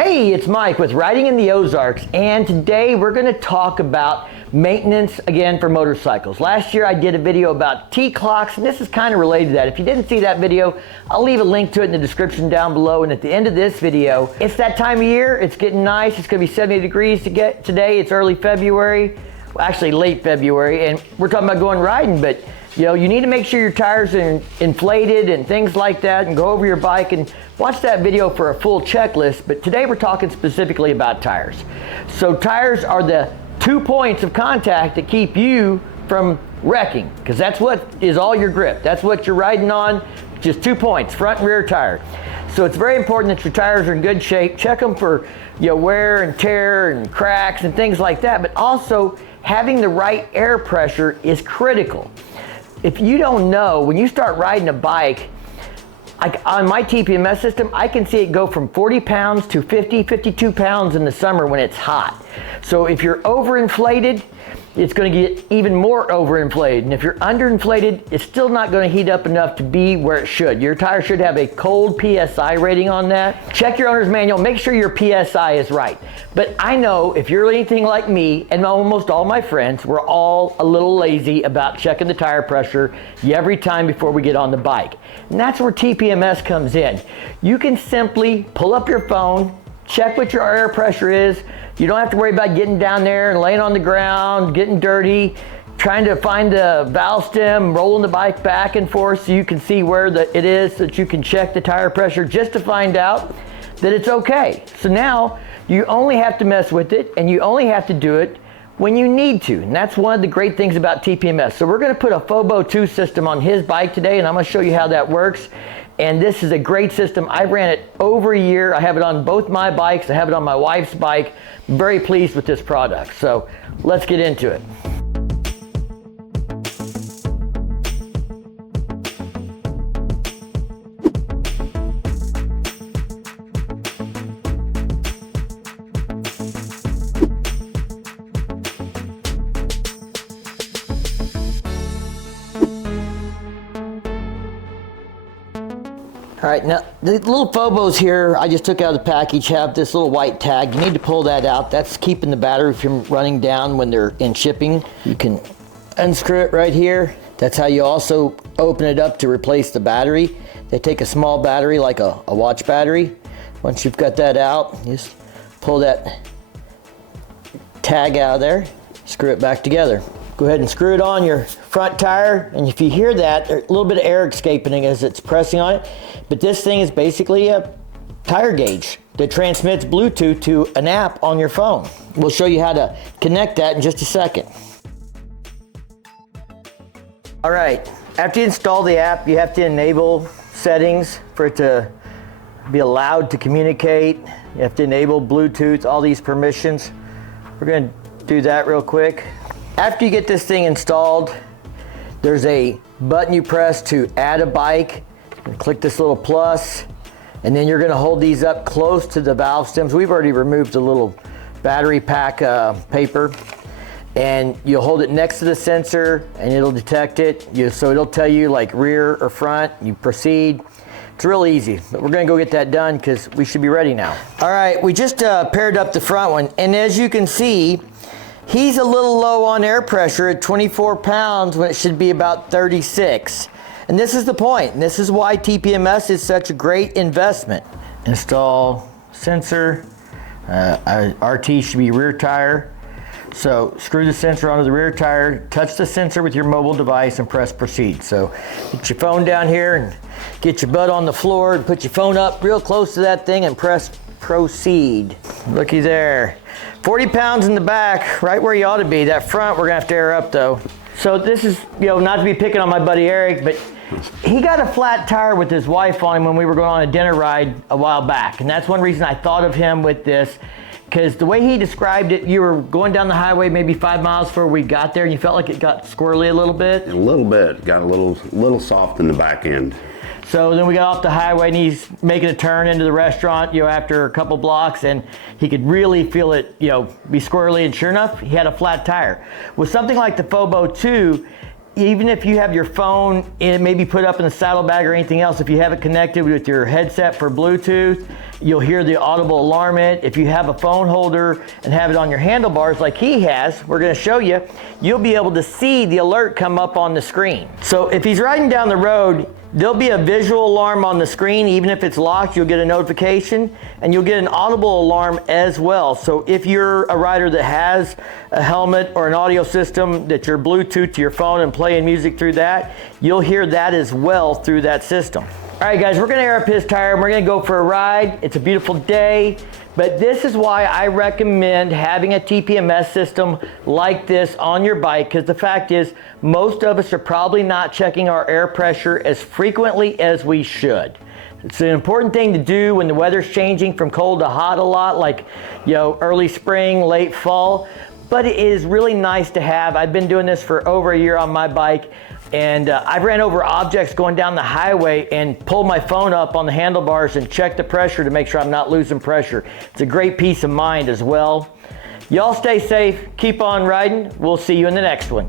Hey, it's Mike with Riding in the Ozarks, and today we're going to talk about maintenance again for motorcycles. Last year I did a video about T-clocks, and this is kind of related to that. If you didn't see that video, I'll leave a link to it in the description down below. And at the end of this video, it's that time of year. It's getting nice. It's going to be 70 degrees today. It's early February, well, actually late February, and we're talking about going riding, but you need to make sure your tires are inflated and things like that, and go over your bike and watch that video for a full checklist. But today we're talking specifically about tires. So tires are the 2 points of contact that keep you from wrecking, because that's what is all your grip. That's what you're riding on, just 2 points, front and rear tire. So it's very important that your tires are in good shape. Check them for wear and tear and cracks and things like that, but also having the right air pressure is critical. If you don't know, when you start riding a bike, like on my TPMS system, I can see it go from 40 pounds to 50, 52 pounds in the summer when it's hot. So if you're overinflated, it's going to get even more overinflated. And if you're underinflated, it's still not going to heat up enough to be where it should. Your tire should have a cold PSI rating on that. Check your owner's manual, make sure your PSI is right. But I know if you're anything like me and almost all my friends, we're all a little lazy about checking the tire pressure every time before we get on the bike. And that's where TPMS comes in. You can simply pull up your phone, check what your air pressure is. You don't have to worry about getting down there and laying on the ground, getting dirty, trying to find the valve stem, rolling the bike back and forth so you can see where it is, so that you can check the tire pressure just to find out that it's okay. So now you only have to mess with it, and you only have to do it when you need to. And that's one of the great things about TPMS. So we're going to put a FOBO 2 system on his bike today, and I'm going to show you how that works. And this is a great system. I've ran it over a year. I have it on both my bikes. I have it on my wife's bike. Very pleased with this product. So let's get into it. All right, now the little FOBOs here, I just took out of the package, have this little white tag. You need to pull that out. That's keeping the battery from running down when they're in shipping. You can unscrew it right here. That's how you also open it up to replace the battery. They take a small battery, like a watch battery. Once you've got that out, just pull that tag out of there, screw it back together. Go ahead and screw it on your front tire, and if you hear that, there's a little bit of air escaping as it's pressing on it. But this thing is basically a tire gauge that transmits Bluetooth to an app on your phone. We'll show you how to connect that in just a second. All right, after you install the app, you have to enable settings for it to be allowed to communicate. You have to enable Bluetooth, all these permissions. We're going to do that real quick. After you get this thing installed, there's a button you press to add a bike. Click this little plus, and then you're going to hold these up close to the valve stems. We've already removed the little battery pack paper, and you'll hold it next to the sensor and it'll detect it. So it'll tell you like rear or front. You proceed. It's real easy, but we're going to go get that done because we should be ready now. All right, we just paired up the front one, and as you can see, he's a little low on air pressure at 24 pounds when it should be about 36. And this is the point. And this is why TPMS is such a great investment. Install sensor. RT should be rear tire. So screw the sensor onto the rear tire, touch the sensor with your mobile device, and press proceed. So get your phone down here and get your butt on the floor and put your phone up real close to that thing and press proceed. Looky there. 40 pounds in the back, right where you ought to be. That front, we're gonna have to air up though. So this is, not to be picking on my buddy Eric, but he got a flat tire with his wife on him when we were going on a dinner ride a while back. And that's one reason I thought of him with this, because the way he described it, you were going down the highway maybe 5 miles before we got there, and you felt like it got squirrely a little bit. A little bit, got a little soft in the back end. So then we got off the highway and he's making a turn into the restaurant, after a couple blocks, and he could really feel it, be squirrely, and sure enough, he had a flat tire. With something like the FOBO 2, even if you have your phone and maybe put up in the saddlebag or anything else, if you have it connected with your headset for Bluetooth, you'll hear the audible alarm in it. If you have a phone holder and have it on your handlebars like he has, we're gonna show you, you'll be able to see the alert come up on the screen. So if he's riding down the road, there'll be a visual alarm on the screen. Even if it's locked, you'll get a notification, and you'll get an audible alarm as well. So if you're a rider that has a helmet or an audio system that you're Bluetooth to your phone and playing music through that, you'll hear that as well through that system. All right, guys, we're gonna air up his tire and we're gonna go for a ride. It's a beautiful day, but this is why I recommend having a TPMS system like this on your bike, because the fact is, most of us are probably not checking our air pressure as frequently as we should. It's an important thing to do when the weather's changing from cold to hot a lot, like, you know, early spring, late fall, but it is really nice to have. I've been doing this for over a year on my bike, and I've ran over objects going down the highway and pulled my phone up on the handlebars and checked the pressure to make sure I'm not losing pressure. It's a great peace of mind as well. Y'all stay safe, keep on riding. We'll see you in the next one.